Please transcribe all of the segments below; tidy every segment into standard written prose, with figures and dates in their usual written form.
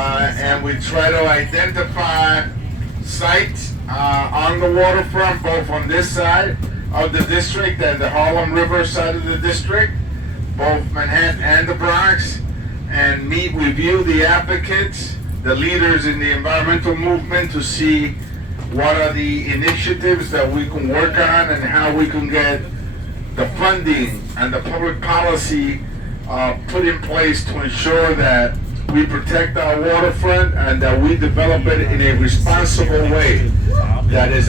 and we try to identify sites on the waterfront, both on this side of the district and the Harlem River side of the district, both Manhattan and the Bronx, and meet, review the applicants, the leaders in the environmental movement, to see what are the initiatives that we can work on and how we can get the funding and the public policy put in place to ensure that we protect our waterfront and that we develop it in a responsible way. That is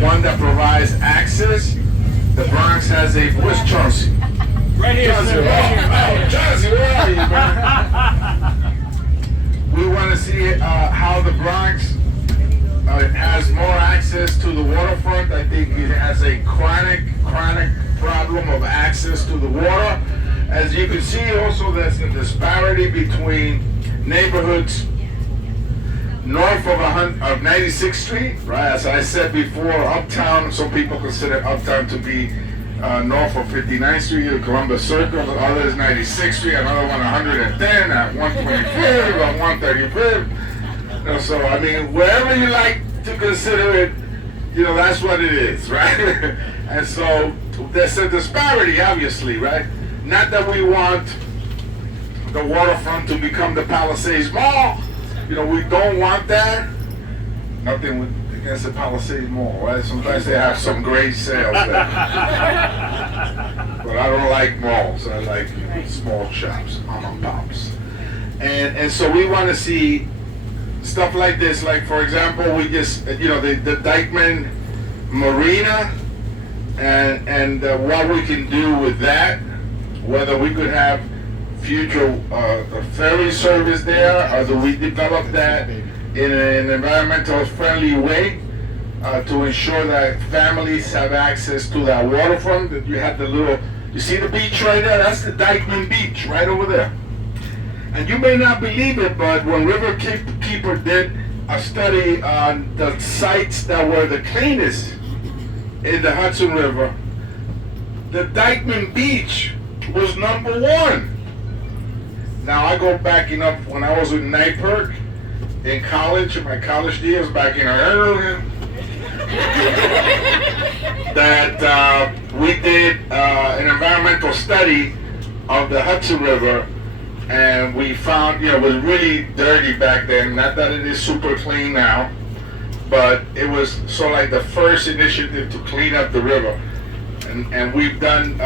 one that provides access. The Bronx has a, where's Chauncey? Right here, Chauncey, sir, right here. oh, Chauncey, where are you, man? We want to see how the Bronx has more access to the waterfront. I think it has a chronic problem of access to the water. As you can see, also there's a disparity between neighborhoods north of 96th Street, right? As I said before, Uptown, some people consider Uptown to be north of 59th Street or Columbus Circle, others 96th Street, another one 110, at 125th, at 135th. You know, so, I mean, wherever you like to consider it, you know, that's what it is, right? And so there's a disparity, obviously, right? Not that we want the waterfront to become the Palisades Mall. You know, we don't want that. Nothing against the Palisades Mall, right? Sometimes they have some great sales there. But I don't like malls. I like small shops, mom and pops. And so we want to see stuff like this. Like, for example, we just, you know, the Dykeman Marina and what we can do with that. Whether we could have future ferry service there, or do we develop that in an environmental friendly way to ensure that families have access to that waterfront. That you have the little, you see the beach right there? That's the Dykeman Beach right over there. And you may not believe it, but when Riverkeeper did a study on the sites that were the cleanest in the Hudson River, the Dykeman Beach was #1. Now I go backing up when I was with NYPIRG in college, in my college years back in early, that we did an environmental study of the Hudson River, and we found, you know, it was really dirty back then. Not that it is super clean now, but it was sort of like the first initiative to clean up the river. And we've done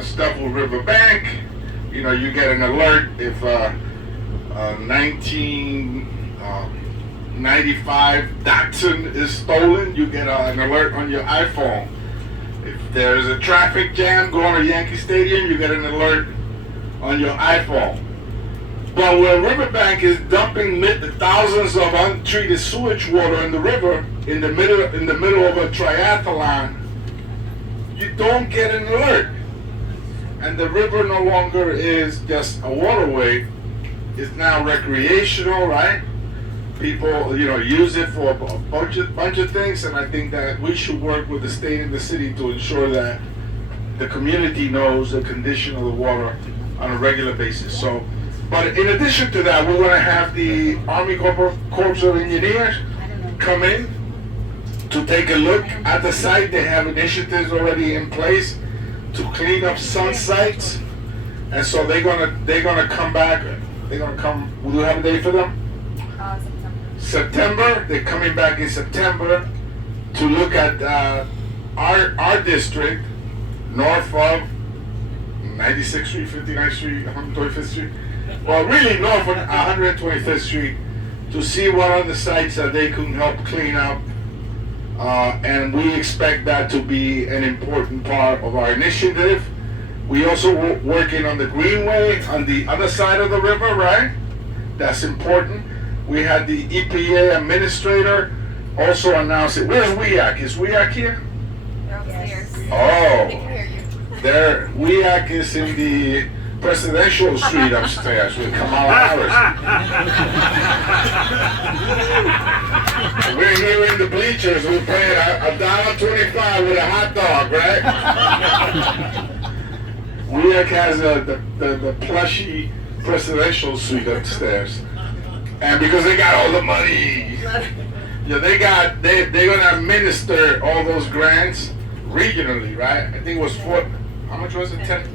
stuff with Riverbank. You know, you get an alert if 1995 Datsun is stolen. You get an alert on your iPhone. If there's a traffic jam going to Yankee Stadium, you get an alert on your iPhone. But where Riverbank is dumping thousands of untreated sewage water in the river in the middle of a triathlon, you don't get an alert. And the river no longer is just a waterway. It's now recreational, right? People, you know, use it for a bunch of things, and I think that we should work with the state and the city to ensure that the community knows the condition of the water on a regular basis. So, but in addition to that, we want to have the Army Corps of Engineers come in to take a look at the site. They have initiatives already in place to clean up some sites, and so they're gonna come back. They're gonna come. Will you have a date for them? September. They're coming back in September to look at our district, north of 96th Street, 59th Street, 125th Street. Well, really north of 125th Street, to see what are the sites that they can help clean up. And we expect that to be an important part of our initiative. We also working on the Greenway on the other side of the river, right? That's important. We had the EPA administrator also announce it. Where's WEAC? Is WEAC here? They're upstairs. Oh, They can hear you. there. WEAC is in the presidential suite upstairs with Kamala Harris. We're here in the bleachers. We're paying $1.25 with a hot dog, right? WEAC has the plushy presidential suite upstairs. And because they got all the money, yeah, they're gonna administer all those grants regionally, right? I think it was how much was it?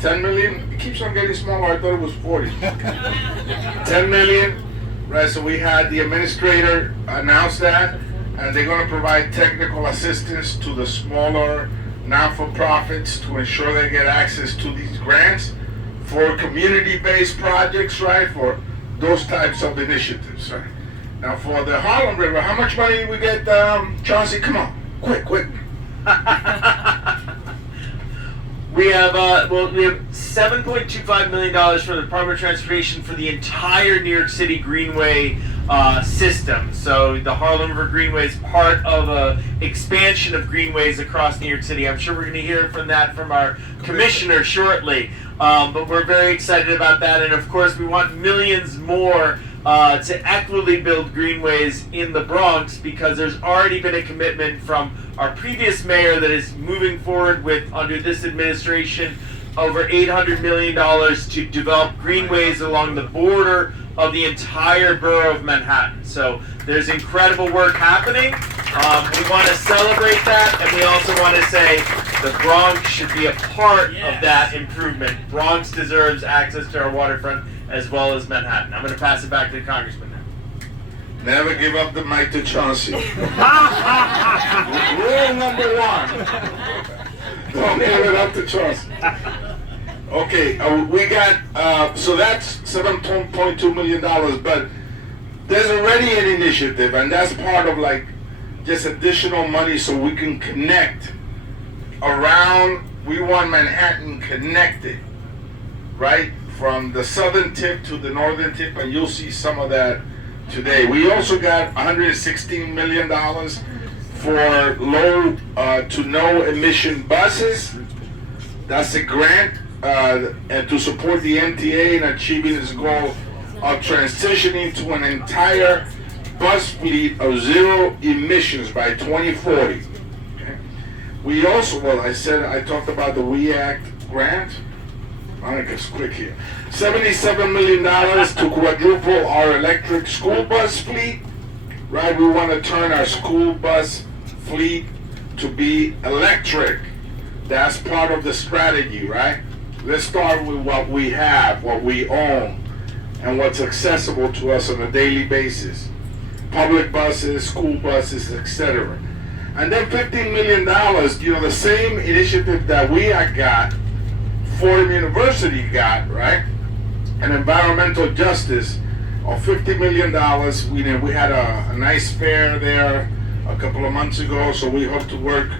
10 million? It keeps on getting smaller. I thought it was 40. 10 million, right? So we had the administrator announce that, and they're gonna provide technical assistance to the smaller not-for-profits to ensure they get access to these grants for community-based projects, right? For those types of initiatives, right? Now for the Harlem River, how much money did we get, Chauncey? Come on, quick. We have $7.25 million for the Department of Transportation for the entire New York City Greenway system. So the Harlem River Greenway is part of a expansion of greenways across New York City. I'm sure we're going to hear from our commissioner shortly. But we're very excited about that, and of course we want millions more to equitably build greenways in the Bronx, because there's already been a commitment from our previous mayor that is moving forward with, under this administration, over $800 million to develop greenways along the border of the entire borough of Manhattan. So there's incredible work happening. We want to celebrate that, and we also want to say the Bronx should be a part of that improvement. Bronx deserves access to our waterfront as well as Manhattan. I'm going to pass it back to the congressman now. Never give up the mic to Chauncey. Rule number 1. Don't give it up to Chauncey. Okay, we got, so that's $7.2 million, but there's already an initiative, and that's part of like just additional money so we can connect around. We want Manhattan connected, right? From the southern tip to the northern tip, and you'll see some of that today. We also got $116 million for low to no emission buses. That's a grant and to support the MTA in achieving its goal of transitioning to an entire bus fleet of zero emissions by 2040. Okay. We also, I talked about the We Act grant. Monica's quick here. $77 million to quadruple our electric school bus fleet. Right, we want to turn our school bus fleet to be electric. That's part of the strategy, right? Let's start with what we have, what we own, and what's accessible to us on a daily basis. Public buses, school buses, etc. And then $15 million, the same initiative that we got, Fordham University got, right? An environmental justice of $50 million. We had a nice fair there a couple of months ago, so we hope to work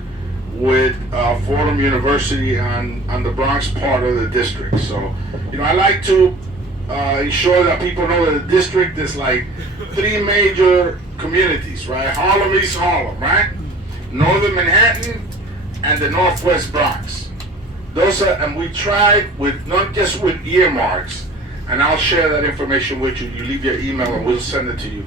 with Fordham University on the Bronx part of the district. So, I like to ensure that people know that the district is like 3 major communities, right? Harlem, East Harlem, right? Northern Manhattan and the Northwest Bronx. Those are, and we tried with, not just with earmarks, and I'll share that information with you. You leave your email and we'll send it to you.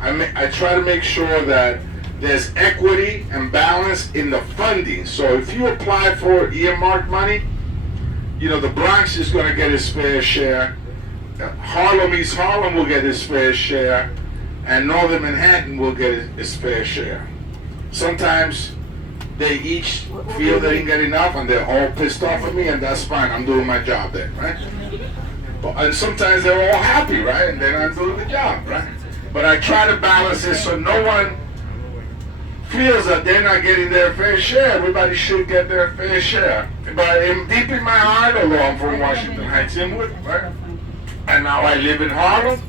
I try to make sure that there's equity and balance in the funding. So if you apply for earmark money, the Bronx is going to get its fair share. Harlem, East Harlem will get its fair share, and Northern Manhattan will get its fair share. Sometimes they each feel they didn't get enough, and they're all pissed off at me, and that's fine. I'm doing my job then, right? And sometimes they're all happy, right? And then I'm doing the job, right? But I try to balance it so no one feels that they're not getting their fair share. Everybody should get their fair share. But deep in my heart, although I'm from Washington Heights, Inwood, right? And now I live in Harlem,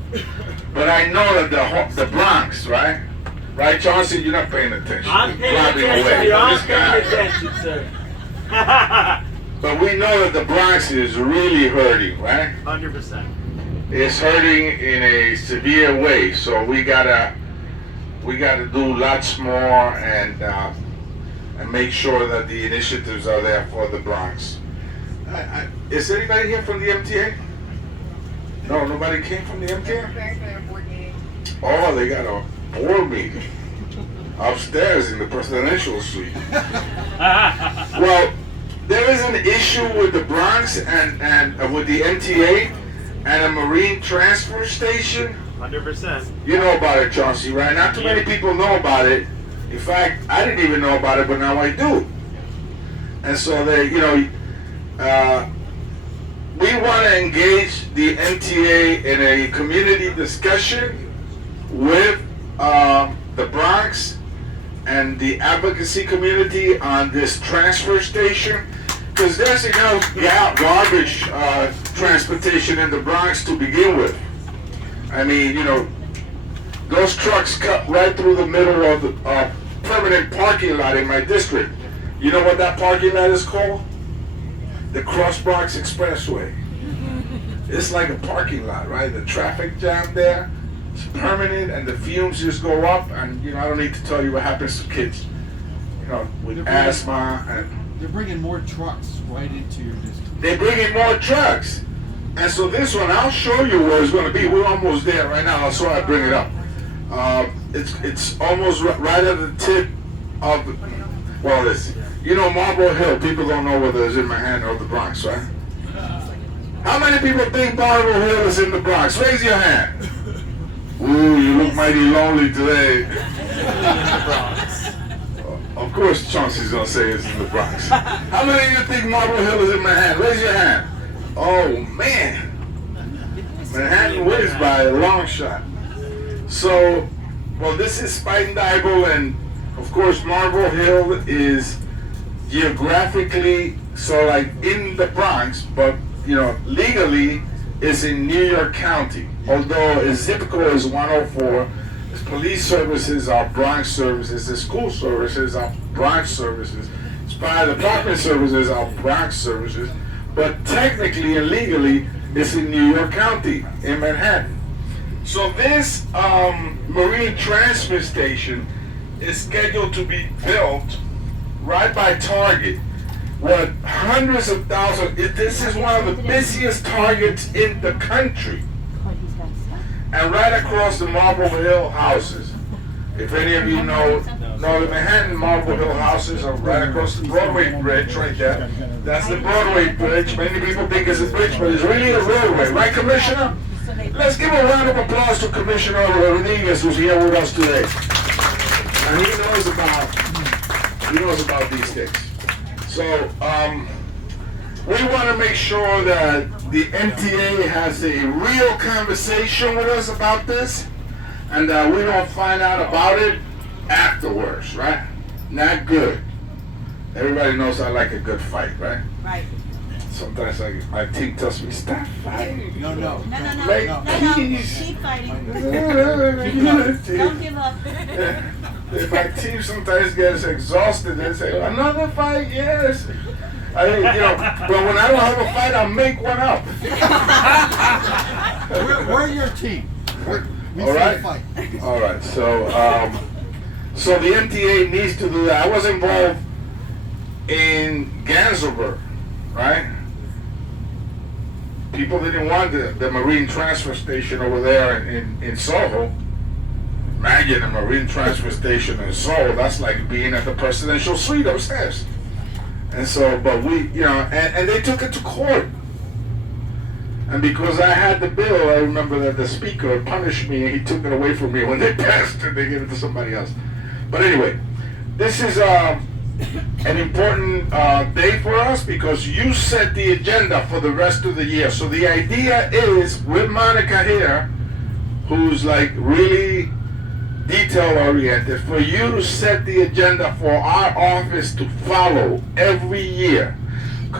but I know that the Bronx, right? Right, Chauncey, you're not paying attention. I'm paying attention. I'm paying attention, sir. But we know that the Bronx is really hurting, right? 100%. It's hurting in a severe way, so we gotta do lots more and make sure that the initiatives are there for the Bronx. Is anybody here from the MTA? No, nobody came from the MTA? Oh, they got a board meeting upstairs in the presidential suite. Well, there is an issue with the Bronx and with the MTA and a marine transfer station 100%. You know about it, Chauncey, right? Not too many people know about it. In fact, I didn't even know about it, but now I do. And so they, we want to engage the MTA in a community discussion with the Bronx and the advocacy community on this transfer station, because there's enough garbage transportation in the Bronx to begin with. I mean, those trucks cut right through the middle of the permanent parking lot in my district. You know what that parking lot is called? The Cross Bronx Expressway. It's like a parking lot, right? The traffic jam there, it's permanent, and the fumes just go up. And I don't need to tell you what happens to kids, with asthma. And they're bringing more trucks right into your district. They're bringing more trucks, and so this one, I'll show you where it's going to be. We're almost there right now. That's why I bring it up. It's almost right at the tip of, Marlboro Hill. People don't know whether it's in Manhattan or the Bronx, right? How many people think Marlboro Hill is in the Bronx? Raise your hand. Ooh, you look mighty lonely today. Of course Chauncey's gonna say it's in the Bronx. How many of you think Marlboro Hill is in Manhattan? Raise your hand. Oh man. Manhattan wins by a long shot. So, this is Spite and Dibble, and of course Marlboro Hill is geographically in the Bronx, but legally is in New York County. Although its zip code is 104, its police services are Bronx services, the school services are Bronx services, its fire department services are Bronx services, but technically and legally it's in New York County, in Manhattan. So this marine transfer station is scheduled to be built right by Target. Hundreds of thousands. This is one of the busiest Targets in the country. And right across the Marlboro Hill houses. If any of you know the Manhattan Marlboro Hill houses are right across the Broadway Bridge right there. That's the Broadway Bridge. Many people think it's a bridge, but it's really a roadway. Right, Commissioner? Let's give a round of applause to Commissioner Rodriguez, who's here with us today. And he knows about these things. So, we want to make sure that the MTA has a real conversation with us about this, and that we don't find out about it afterwards, right? Not good. Everybody knows I like a good fight, right? Right. Sometimes my team tells me, stop fighting. No. No. Please. Keep fighting. Don't give up. My team sometimes gets exhausted and say, another fight, yes. But when I don't have a fight, I'll make one up. We're your team. All right. All right. So the MTA needs to do that. I was involved in Gansevoort, right? People didn't want the marine transfer station over there in Soho. Imagine a marine transfer station in Seoul. That's like being at the presidential suite upstairs. And so, but we, and they took it to court. And because I had the bill, I remember that the speaker punished me and he took it away from me. When they passed it, they gave it to somebody else. But anyway, this is an important day for us because you set the agenda for the rest of the year. So the idea is, with Monica here, who's like really detail-oriented, for you to set the agenda for our office to follow every year.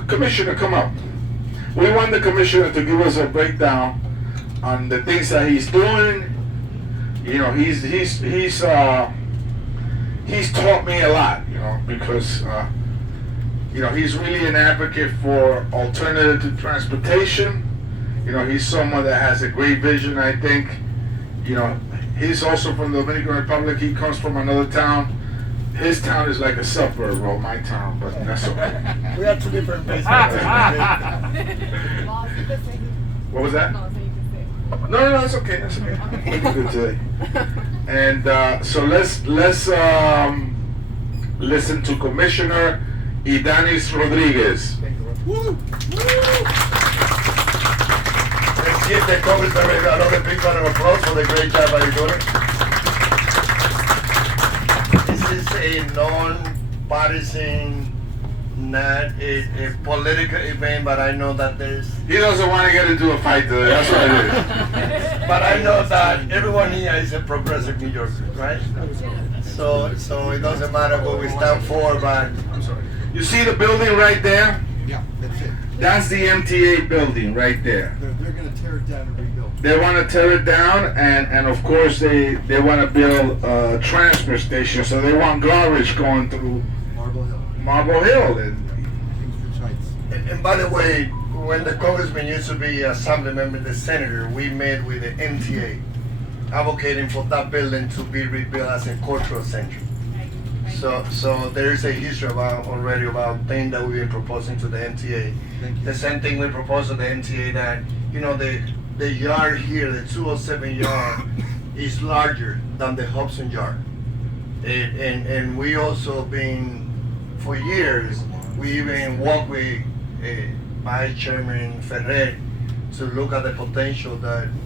Commissioner, come up. We want the commissioner to give us a breakdown on the things that he's doing. He's taught me a lot, because he's really an advocate for alternative transportation. He's someone that has a great vision, I think. He's also from the Dominican Republic. He comes from another town. His town is like a suburb of my town, but that's okay. We have two different places. What was that? No, it's okay. That's okay. I'm good today. And so let's listen to Commissioner Idanis Rodriguez. Woo! Thanks, give the congressman another big round of applause for the great job that he's doing. This is a non-partisan, not a political event, but I know that there's. He doesn't want to get into a fight, though. That's what it is. But I know that everyone here is a progressive New Yorker, right? So it doesn't matter what we stand for, but I'm sorry. You see the building right there? Yeah, that's it. That's the MTA building right there. They're gonna tear it down and rebuild. They want to tear it down, and of course they want to build a transfer station. So they want garbage going through Marble Hill. Marble Hill. And Kingsbridge Heights. and by the way, when the congressman used to be assembly member, the senator, we met with the MTA, advocating for that building to be rebuilt as a cultural center. So there is a history already about things that we've been proposing to the MTA. Thank you. The same thing we proposed to the MTA that, the yard here, the 207 yard, is larger than the Hobson yard. And we also been, for years, we even worked with Vice Chairman Ferrer to look at the potential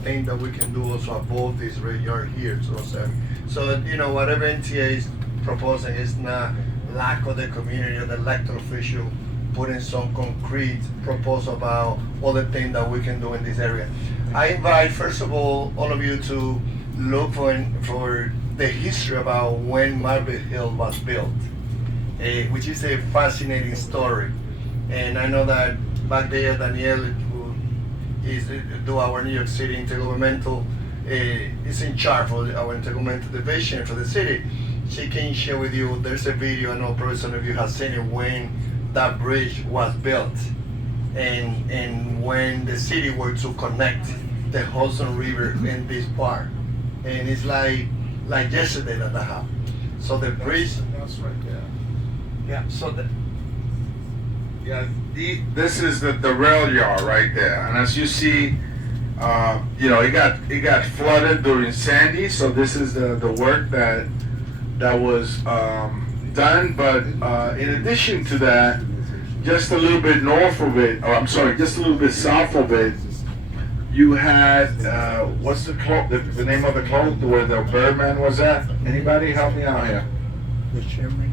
thing that we can do also above this red yard here, 207. So, whatever MTA is proposing is not lack of the community or the elected official putting some concrete proposal about all the things that we can do in this area. I invite, first of all of you to look for the history about when Marble Hill was built, which is a fascinating story. And I know that back there, Danielle, who is do our New York City intergovernmental, is in charge for our intergovernmental division for the city. She can share with you, there's a video, I know probably some of you have seen it, when that bridge was built and when the city were to connect the Hudson River in this part. And it's like yesterday that happened. So the bridge, that's right there. yeah, so This is the rail yard right there, and as you see, it got flooded during Sandy. So this is the work that was done. But in addition to that, just a little bit north of it, just a little bit south of it, you had what's the name of the club where the Birdman was at? Anybody help me out here? The chairman.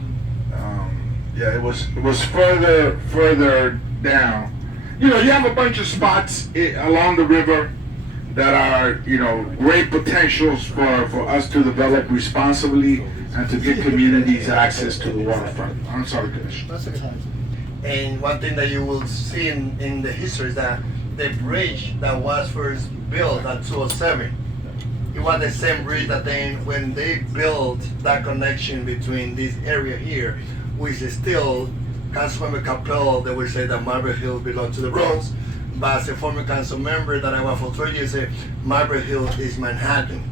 Yeah, it was further down. You have a bunch of spots along the river that are, great potentials for us to develop responsibly and to give communities access to the waterfront. I'm sorry, Commissioner. That's okay. and one thing that you will see in the history is that the bridge that was first built at 207, it was the same bridge that then when they built that connection between this area here, which is still Councilmember Capel, they will say that Marble Hill belongs to the Bronx, but as a former council member that I was for 3 years, Marble Hill is Manhattan.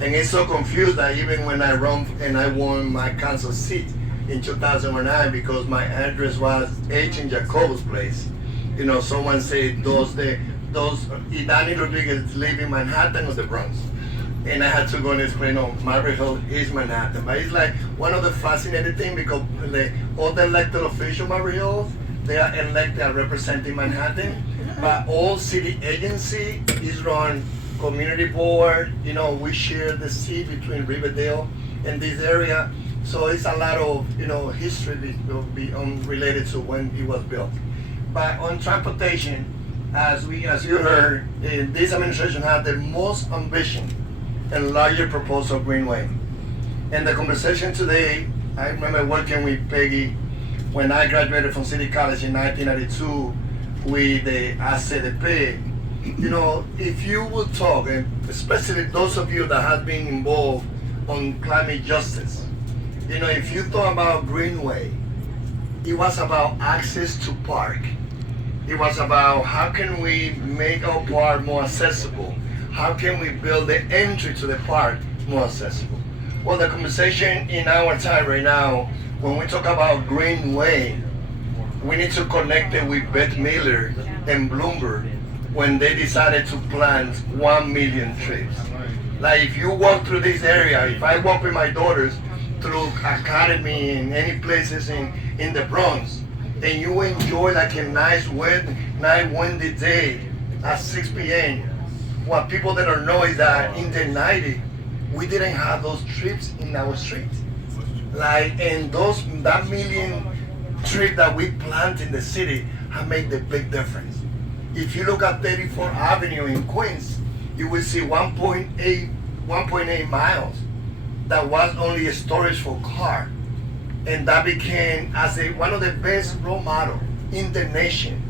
And it's so confused that even when I run and I won my council seat in 2009, because my address was H in Jacob's place, someone said, does Idani Rodriguez live in Manhattan or the Bronx? And I had to go and explain, no, Marble Hill is Manhattan. But it's like one of the fascinating things because all the elected officials, Marble Hill, they are elected representing Manhattan. But all city agency is run community board. We share the seat between Riverdale and this area. So it's a lot of, history related to when it was built. But on transportation, as you heard, this administration had the most ambition and larger proposal of Greenway. And the conversation today, I remember working with Peggy when I graduated from City College in 1992 with the ACDP. If you will talk, and especially those of you that have been involved on climate justice, if you thought about Greenway, it was about access to park. It was about how can we make our park more accessible? How can we build the entry to the park more accessible? Well, the conversation in our time right now, when we talk about Greenway, we need to connect it with Beth Miller and Bloomberg when they decided to plant 1 million trees. Like if you walk through this area, if I walk with my daughters through Academy and any places in the Bronx, and you enjoy like a nice windy day at 6 p.m., what people that don't know is that in the 90s, we didn't have those trips in our streets. Like, and that million tree that we plant in the city have made the big difference. If you look at 34th Avenue in Queens, you will see 1.8 miles that was only a storage for car, and that became as one of the best role models in the nation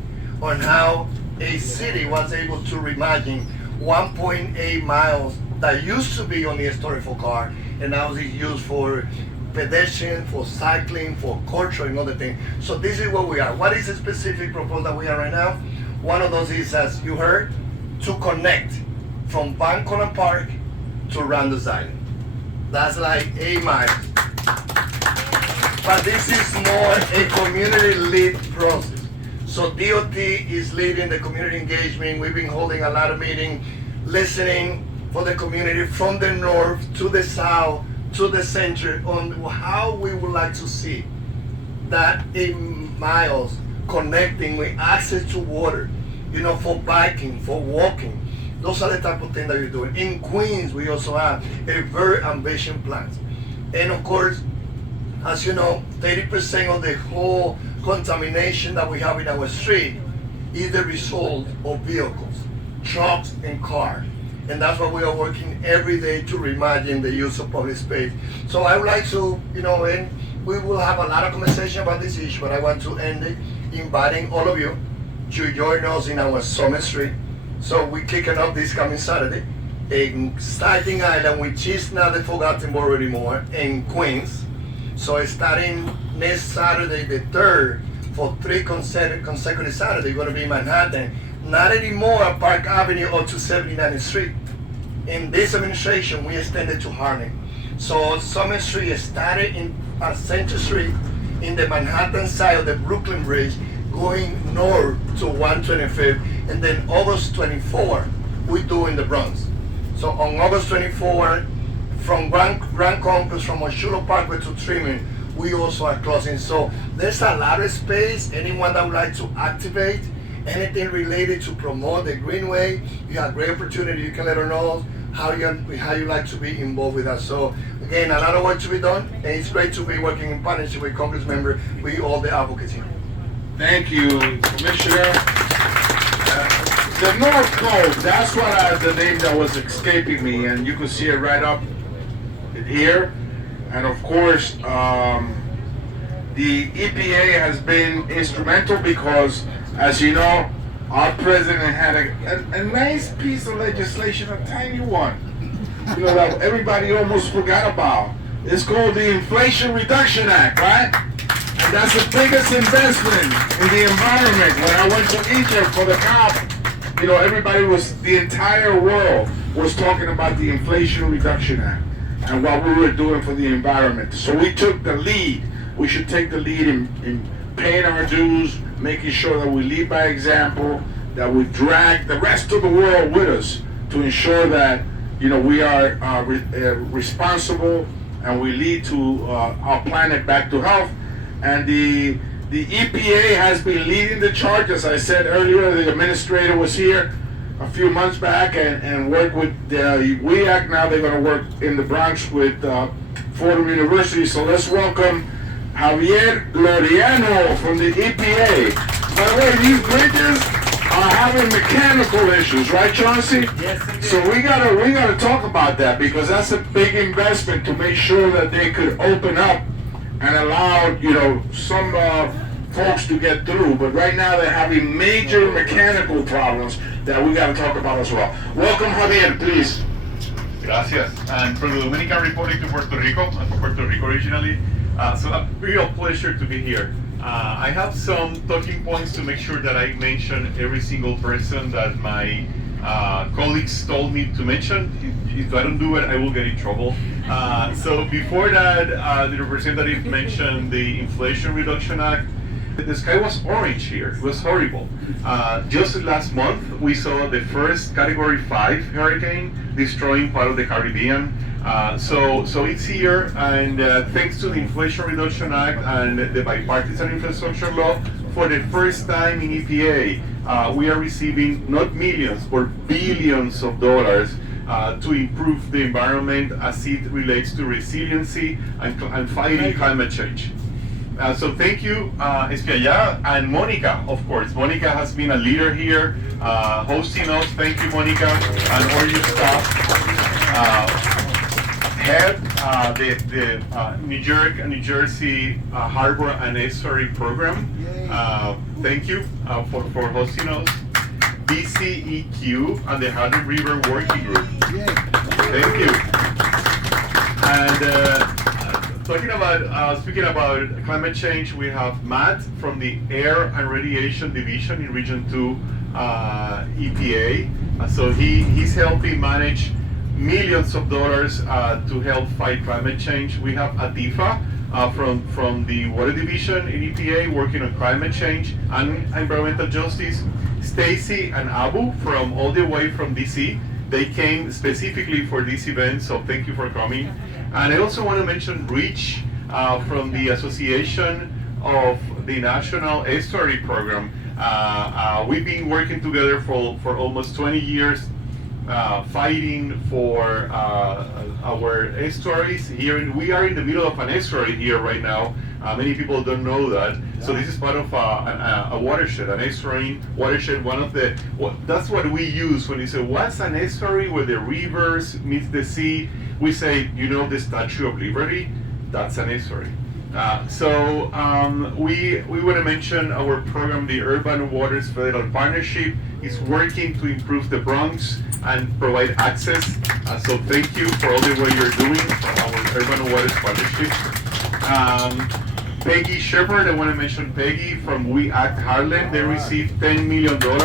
on how a city was able to reimagine 1.8 miles that used to be only a storage for car, and now it's used for pedestrian, for cycling, for culture and other things. So this is what we are. What is the specific proposal that we are right now? One of those is, as you heard, to connect from Barco Park to Randall's Island. That's like 8 miles. But this is more a community-led process. So DOT is leading the community engagement. We've been holding a lot of meetings, listening for the community from the north to the south to the center on how we would like to see that 8 miles connecting with access to water, for biking, for walking. Those are the type of things that you're doing. In Queens, we also have a very ambitious plan. And of course, as you know, 30% of the whole contamination that we have in our street is the result of vehicles, trucks and cars. And that's why we are working every day to reimagine the use of public space. So I would like to, and we will have a lot of conversation about this issue, but I want to end it inviting all of you to join us in our Summit Street. So we're kicking off this coming Saturday in Staten Island, which is not the forgotten borough anymore, in Queens. So starting next Saturday, the 3rd, for 3 consecutive Saturdays, we're going to be in Manhattan. Not anymore at Park Avenue or to 79th Street. In this administration, we extended to Harlem. So Summit Street started at Center Street in the Manhattan side of the Brooklyn Bridge, going north to 125th, and then August 24, we do in the Bronx. So on August 24, from Grand Concourse, from Oshulo Parkway to Trimming, we also are closing. So there's a lot of space. Anyone that would like to activate anything related to promote the Greenway, you have great opportunity. You can let her know how you like to be involved with us. So again, a lot of work to be done, and it's great to be working in partnership with Congress member, with all the advocates here. Thank you, Commissioner. The North Code, that's what the name that was escaping me, and you can see it right up here. And of course, the EPA has been instrumental because, as you know, our president had a nice piece of legislation, a tiny one, that everybody almost forgot about. It's called the Inflation Reduction Act, right? And that's the biggest investment in the environment. When I went to Egypt for the COP, the entire world was talking about the Inflation Reduction Act and what we were doing for the environment. So we took the lead. We should take the lead in paying our dues, making sure that we lead by example, that we drag the rest of the world with us to ensure that we are responsible and we lead to our planet back to health. And the EPA has been leading the charge. As I said earlier, the administrator was here a few months back and worked with the WEAC. Now they're going to work in the Bronx with Fordham University. So let's welcome Javier Loriano from the EPA. By the way, these bridges are having mechanical issues, right, Chauncey? Yes, indeed. So we gotta talk about that, because that's a big investment to make sure that they could open up and allow some folks to get through. But right now they're having major mechanical problems that we gotta talk about as well. Welcome, Javier, please. Gracias. And from the Dominican Republic to Puerto Rico, I'm from Puerto Rico originally. So a real pleasure to be here. I have some talking points to make sure that I mention every single person that my colleagues told me to mention. If I don't do it, I will get in trouble. So before that, the representative mentioned the Inflation Reduction Act. The sky was orange here. It was horrible. Just last month, we saw the first Category 5 hurricane destroying part of the Caribbean. So it's here, and thanks to the Inflation Reduction Act and the bipartisan infrastructure law, for the first time in EPA, we are receiving not millions but billions of dollars to improve the environment as it relates to resiliency and fighting climate change. So thank you, Espaillat, and Monica, of course. Monica has been a leader here, hosting us. Thank you, Monica, and all your staff. Head the New Jersey Harbor and Estuary Program. Thank you for hosting us. DCEQ and the Hardin River Working Group. Thank you. And speaking about climate change, we have Matt from the Air and Radiation Division in Region 2 EPA. So he's helping manage millions of dollars to help fight climate change. We have Atifa from the Water Division in EPA working on climate change and environmental justice. Stacy and Abu from all the way from DC. They came specifically for this event, so thank you for coming. And I also want to mention Rich from the Association of the National Estuary Program. We've been working together for almost 20 years, fighting for our estuaries here. We are in the middle of an estuary here right now. Many people don't know that. So this is part of a watershed, an estuarine watershed. That's what we use when you say, what's an estuary? Where the rivers meet the sea. We say, you know, the Statue of Liberty? That's an estuary. We want to mention our program, the Urban Waters Federal Partnership, is working to improve the Bronx and provide access. So thank you for all the work you're doing for our Urban Waters Partnership. Peggy Shepard, I want to mention Peggy from We Act Harlem. They received $10 million to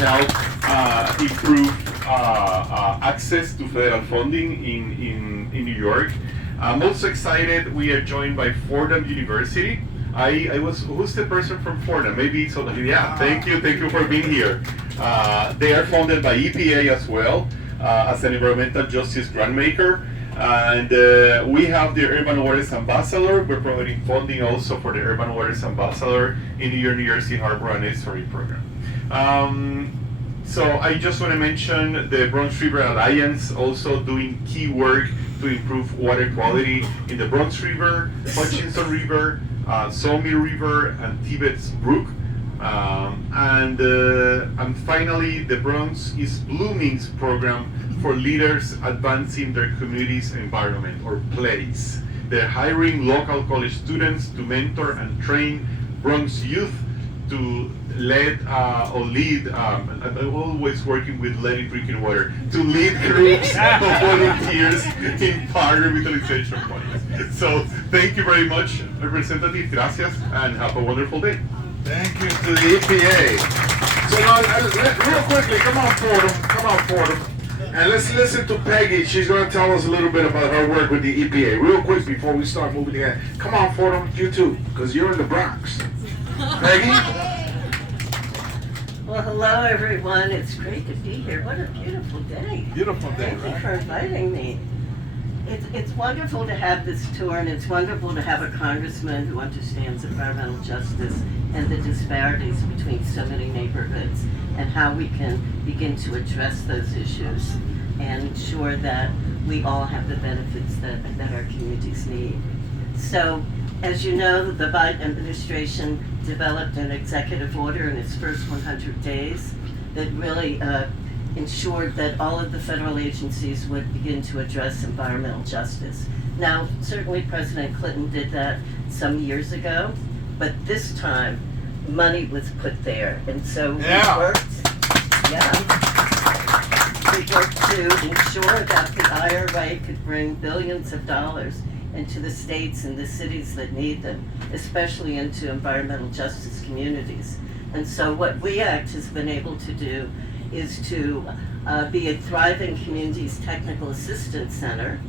help improve access to federal funding in New York. I'm also excited. We are joined by Fordham University. Who's the person from Fordham? Maybe so. Yeah, thank you for being here. They are funded by EPA as well as an environmental justice grant maker. And we have the Urban Waters Ambassador. We're providing funding also for the Urban Waters Ambassador in the New Jersey Harbor and Estuary Program. So I just want to mention the Bronx River Alliance also doing key work to improve water quality in the Bronx River, Hutchinson River, Sawmill River, and Tibbetts Brook. And finally, the Bronx is Blooming's program for leaders advancing their community's environment or place. They're hiring local college students to mentor and train Bronx youth to lead, I'm always working with leading drinking water, to lead groups of volunteers in power revitalization projects. So thank you very much, Representative. Gracias, and have a wonderful day. Thank you to the EPA. So now, real quickly, come on, Fordham. And let's listen to Peggy. She's going to tell us a little bit about her work with the EPA. Real quick before we start moving again. Come on, Fordham, you too, because you're in the Bronx. Peggy? Well, hello everyone. It's great to be here. What a beautiful day. Beautiful day, Thank you for inviting me. It's wonderful to have this tour, and it's wonderful to have a congressman who understands environmental justice and the disparities between so many neighborhoods and how we can begin to address those issues and ensure that we all have the benefits that our communities need. So, as you know, the Biden administration developed an executive order in its first 100 days that really ensured that all of the federal agencies would begin to address environmental justice. Now, certainly President Clinton did that some years ago, but this time money was put there. And so we worked to ensure that the IRA could bring billions of dollars into the states and the cities that need them, especially into environmental justice communities. And so what We Act has been able to do is to be a thriving communities technical assistance center.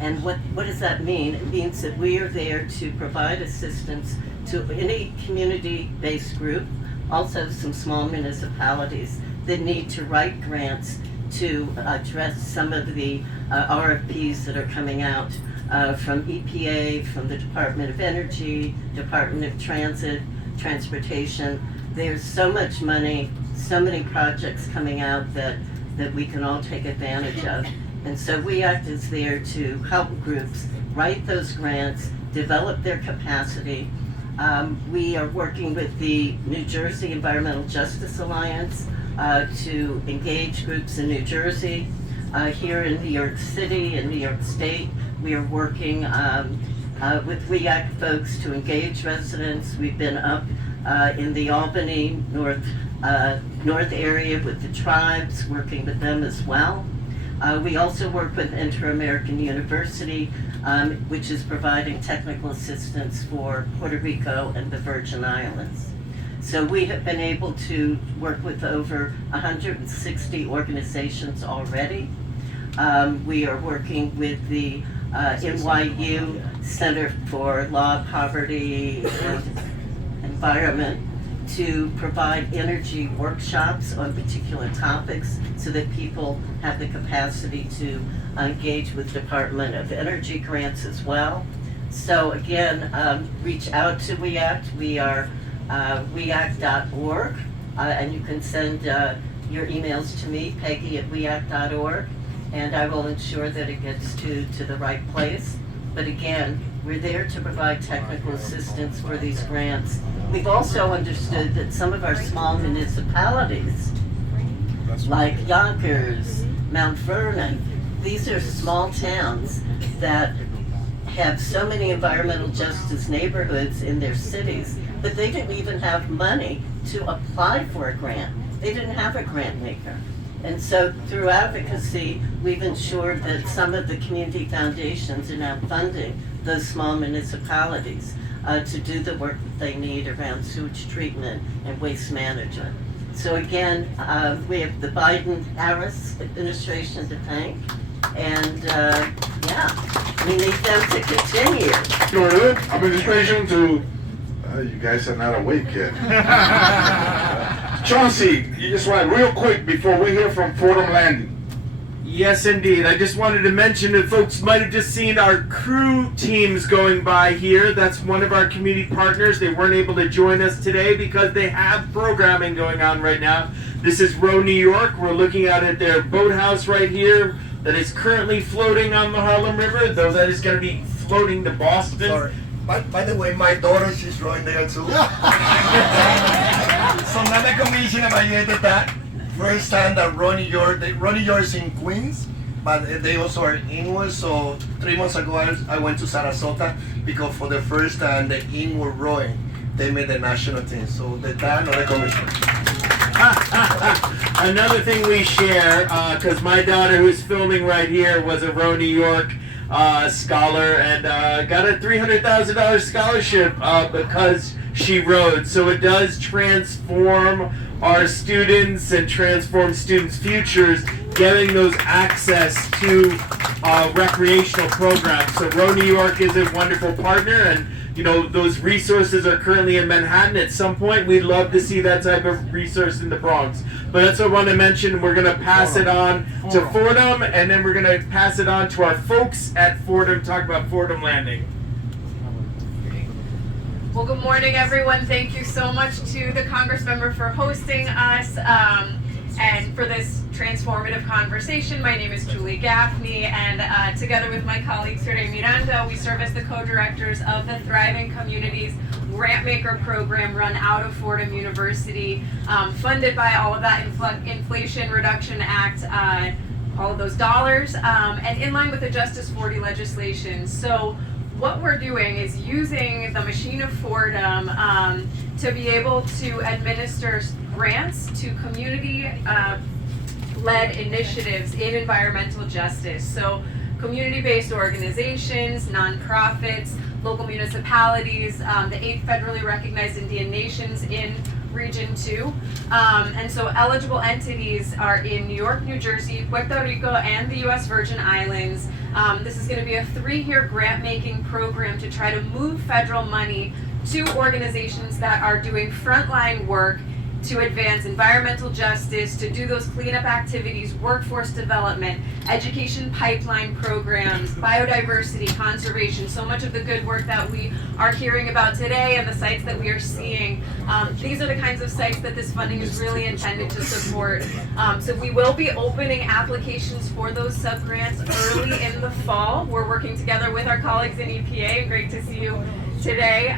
And what does that mean? It means that we are there to provide assistance to any community-based group, also some small municipalities that need to write grants to address some of the RFPs that are coming out from EPA, from the Department of Energy, Department of Transportation, there's so much money, so many projects coming out that we can all take advantage of. And so WEACT is there to help groups write those grants, develop their capacity. We are working with the New Jersey Environmental Justice Alliance to engage groups in New Jersey. Here in New York City and New York State, we are working with WEACT folks to engage residents. We've been up in the Albany North area with the tribes, working with them as well. We also work with Inter-American University, which is providing technical assistance for Puerto Rico and the Virgin Islands. So we have been able to work with over 160 organizations already. We are working with the NYU Center for Law, Poverty, and Environment to provide energy workshops on particular topics so that people have the capacity to engage with Department of Energy grants as well. So again, reach out to WEACT. We are weact.org, and you can send your emails to me, Peggy@weact.org, and I will ensure that it gets to the right place. But again, we're there to provide technical assistance for these grants. We've also understood that some of our small municipalities, like Yonkers, Mount Vernon, these are small towns that have so many environmental justice neighborhoods in their cities, but they didn't even have money to apply for a grant. They didn't have a grant maker. And so through advocacy, we've ensured that some of the community foundations are now funding those small municipalities to do the work that they need around sewage treatment and waste management. So again, we have the Biden-Harris administration to thank, and we need them to continue. Your administration to, you guys are not awake yet. Chauncey, you just want real quick before we hear from Fordham Landing. Yes, indeed. I just wanted to mention that folks might have just seen our crew teams going by here. That's one of our community partners. They weren't able to join us today because they have programming going on right now. This is Row, New York. We're looking out at their boathouse right here that is currently floating on the Harlem River, though that is going to be floating to Boston. Sorry. By the way, my daughter, she's rowing there too. So now the commission evaluated that. First time that Row, New York is in Queens, but they also are inward. So 3 months ago, I went to Sarasota because for the first time, the inward rowing, they made the national team. So the time of the commission. Another thing we share, because my daughter who's filming right here was a Row, New York scholar and got a $300,000 scholarship because she rowed. So it does transform our students and transform students' futures, getting those access to recreational programs. So Row New York is a wonderful partner, and you know those resources are currently in Manhattan. At some point, we'd love to see that type of resource in the Bronx. But that's what I want to mention. We're going to pass it on to Fordham, and then we're going to pass it on to our folks at Fordham, talk about Fordham Landing. Well, good morning, everyone. Thank you so much to the Congress member for hosting us and for this transformative conversation. My name is Julie Gaffney, and together with my colleague Sergey Miranda, we serve as the co-directors of the Thriving Communities Grantmaker program run out of Fordham University, funded by all of that Inflation Reduction Act, all of those dollars, and in line with the Justice 40 legislation. So what we're doing is using the machine of Fordham to be able to administer grants to community-led initiatives in environmental justice. So community-based organizations, nonprofits, local municipalities, the 8 federally recognized Indian nations in Region 2. And so eligible entities are in New York, New Jersey, Puerto Rico, and the U.S. Virgin Islands. This is going to be a 3-year grant-making program to try to move federal money to organizations that are doing frontline work to advance environmental justice, to do those cleanup activities, workforce development, education pipeline programs, biodiversity, conservation, so much of the good work that we are hearing about today and the sites that we are seeing. These are the kinds of sites that this funding is really intended to support. So we will be opening applications for those sub-grants early in the fall. We're working together with our colleagues in EPA. Great to see you today.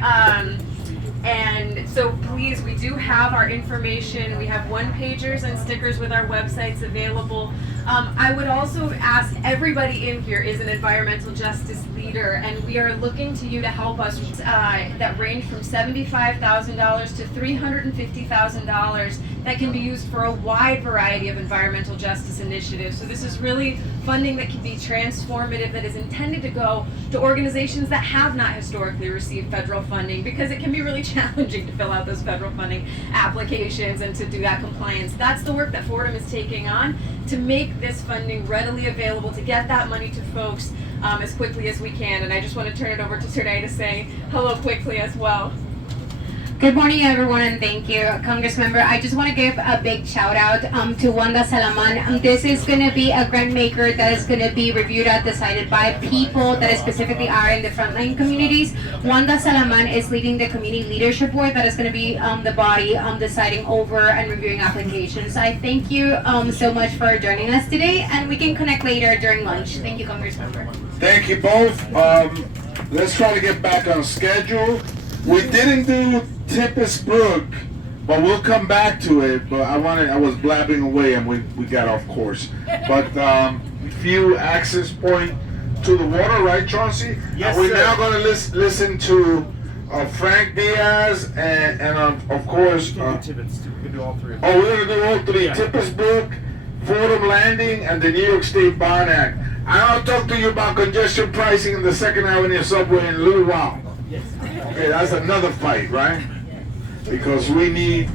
And so please, we do have our information. We have one-pagers and stickers with our websites available. I would also ask, everybody in here is an environmental justice leader, and we are looking to you to help us that range from $75,000 to $350,000 that can be used for a wide variety of environmental justice initiatives. So this is really funding that can be transformative, that is intended to go to organizations that have not historically received federal funding, because it can be really challenging to fill out those federal funding applications and to do that compliance. That's the work that Fordham is taking on to make this funding readily available, to get that money to folks as quickly as we can. And I just want to turn it over to Ternay to say hello quickly as well. Good morning, everyone, and thank you, Congressmember. I just want to give a big shout out to Wanda Salaman. This is going to be a grant maker that is going to be reviewed and decided by people that specifically are in the frontline communities. Wanda Salaman is leading the community leadership board that is going to be the body deciding over and reviewing applications. I thank you so much for joining us today, and we can connect later during lunch. Thank you, Congressmember. Thank you both. Let's try to get back on schedule. We didn't do Tempest Brook, but we'll come back to it. But I was blabbing away and we got off course. But few access point to the water, right, Chauncey? Yes, We're sir. now going to listen to Frank Diaz and of course. Tibbetts, we can do all three. Oh, we're going to do all three: Yeah. Tempest Brook, Fordham Landing, and the New York State Bond Act. I'll talk to you about congestion pricing in the Second Avenue subway in a little while. Okay, that's another fight, right? Because we need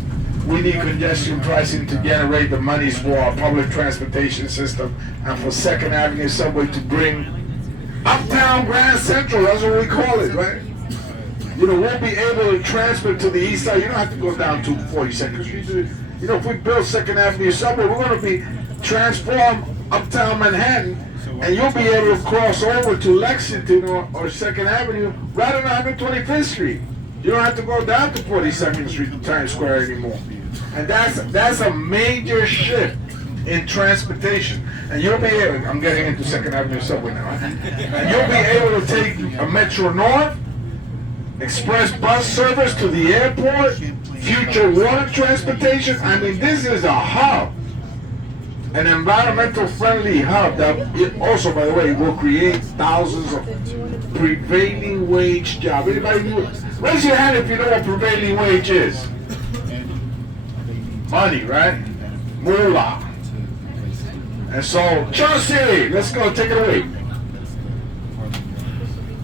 congestion pricing to generate the monies for our public transportation system and for Second Avenue subway to bring uptown Grand Central, that's what we call it, right? You know, we'll be able to transfer to the east side. You don't have to go down to 42nd Street. You know, if we build Second Avenue subway, we're going to be transform uptown Manhattan, and you'll be able to cross over to Lexington or 2nd Avenue right on 125th Street. You don't have to go down to 42nd Street to Times Square anymore. And that's a major shift in transportation. And you'll be able, I'm getting into 2nd Avenue subway now, right? And you'll be able to take a Metro North, express bus service to the airport, future water transportation. I mean, this is a hub. An environmental friendly hub that it also, by the way, will create thousands of prevailing wage jobs. Anybody know? Raise your hand if you know what prevailing wage is. Money, right? Moolah. And so, Chauncey, let's go, take it away.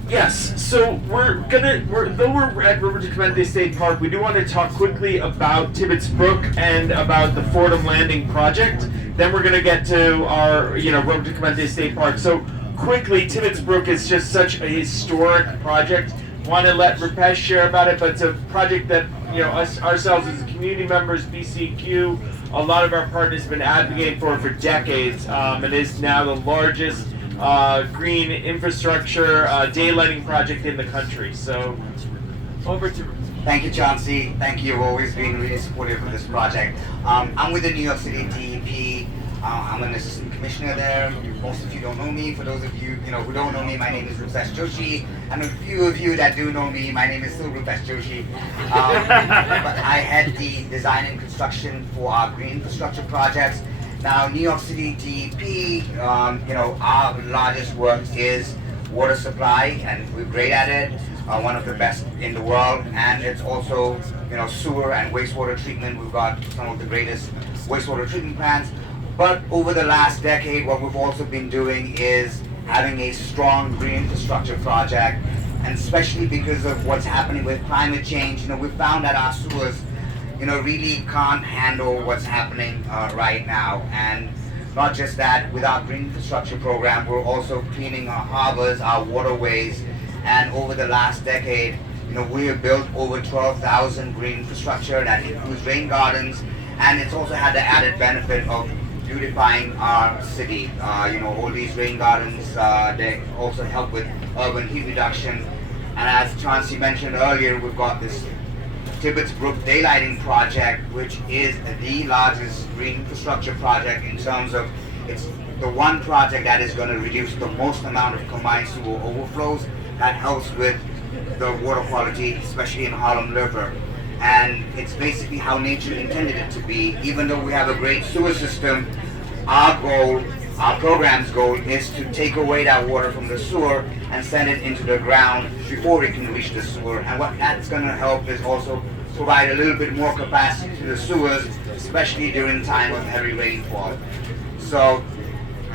Yes, so though we're at River de Clemente State Park, we do want to talk quickly about Tibbetts Brook and about the Fordham Landing project. Then we're gonna get to our, River de Clemente State Park. So quickly, Tibbetts Brook is just such a historic project. Want to let Rupesh share about it, but it's a project that, us ourselves as community members, BCQ, a lot of our partners have been advocating for decades. It is now the largest green infrastructure daylighting project in the country. So, over to. Thank you, Chauncey. Thank you. You've always been really supportive of this project. I'm with the New York City DEP. I'm an assistant commissioner there. Most of you don't know me. For those of you, who don't know me, my name is Rupesh Joshi. And a few of you that do know me, my name is still Rupesh Joshi. But I head the design and construction for our green infrastructure projects. Now, New York City DEP, our largest work is water supply, and we're great at it. One of the best in the world, and it's also, sewer and wastewater treatment. We've got some of the greatest wastewater treatment plants. But over the last decade, what we've also been doing is having a strong green infrastructure project, and especially because of what's happening with climate change, we found that our sewers, really can't handle what's happening right now. And not just that, with our green infrastructure program, we're also cleaning our harbors, our waterways, and over the last decade, We have built over 12,000 green infrastructure that includes rain gardens, and it's also had the added benefit of beautifying our city. All these rain gardens, they also help with urban heat reduction. And as Chauncey mentioned earlier, we've got this Tibbetts Brook Daylighting Project, which is the largest green infrastructure project in terms of it's the one project that is going to reduce the most amount of combined sewer overflows that helps with the water quality, especially in Harlem River. And it's basically how nature intended it to be. Even though we have a great sewer system, our goal, our program's goal is to take away that water from the sewer and send it into the ground before it can reach the sewer. And what that's going to help is also provide a little bit more capacity to the sewers, especially during time of heavy rainfall. So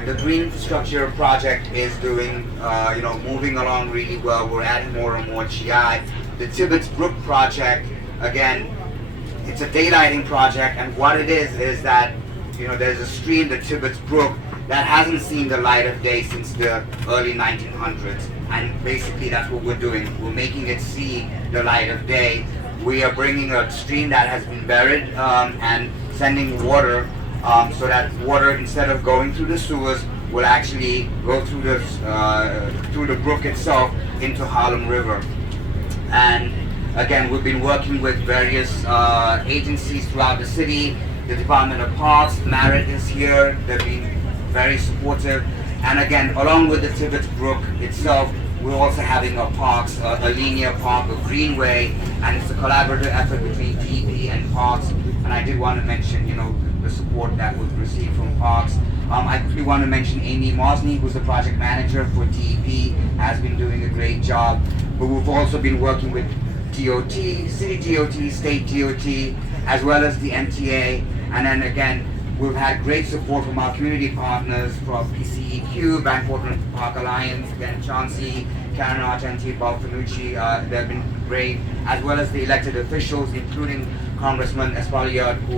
the green infrastructure project is doing, moving along really well. We're adding more and more GI. The Tibbetts Brook project, again, it's a daylighting project, and what it is that, there's a stream, the Tibbetts Brook, that hasn't seen the light of day since the early 1900s. And basically that's what we're doing. We're making it see the light of day. We are bringing a stream that has been buried and sending water so that water, instead of going through the sewers, will actually go through the brook itself into Harlem River. And again, we've been working with various agencies throughout the city. The Department of Parks, Merit is here. They've been very supportive. And again, along with the Tibbetts Brook itself, we're also having a parks, a linear park, a greenway, and it's a collaborative effort between DEP and Parks. And I did want to mention, the support that we've received from Parks. I quickly want to mention Amy Mosney, who's the project manager for DEP, has been doing a great job. But we've also been working with DOT, City DOT, State DOT, as well as the MTA. And then again, we've had great support from our community partners, from PCEQ, Bank Portland Park Alliance, again, Chauncey, Karen Argenti, Bob Finucci, they've been great, as well as the elected officials, including Congressman Espaillat, who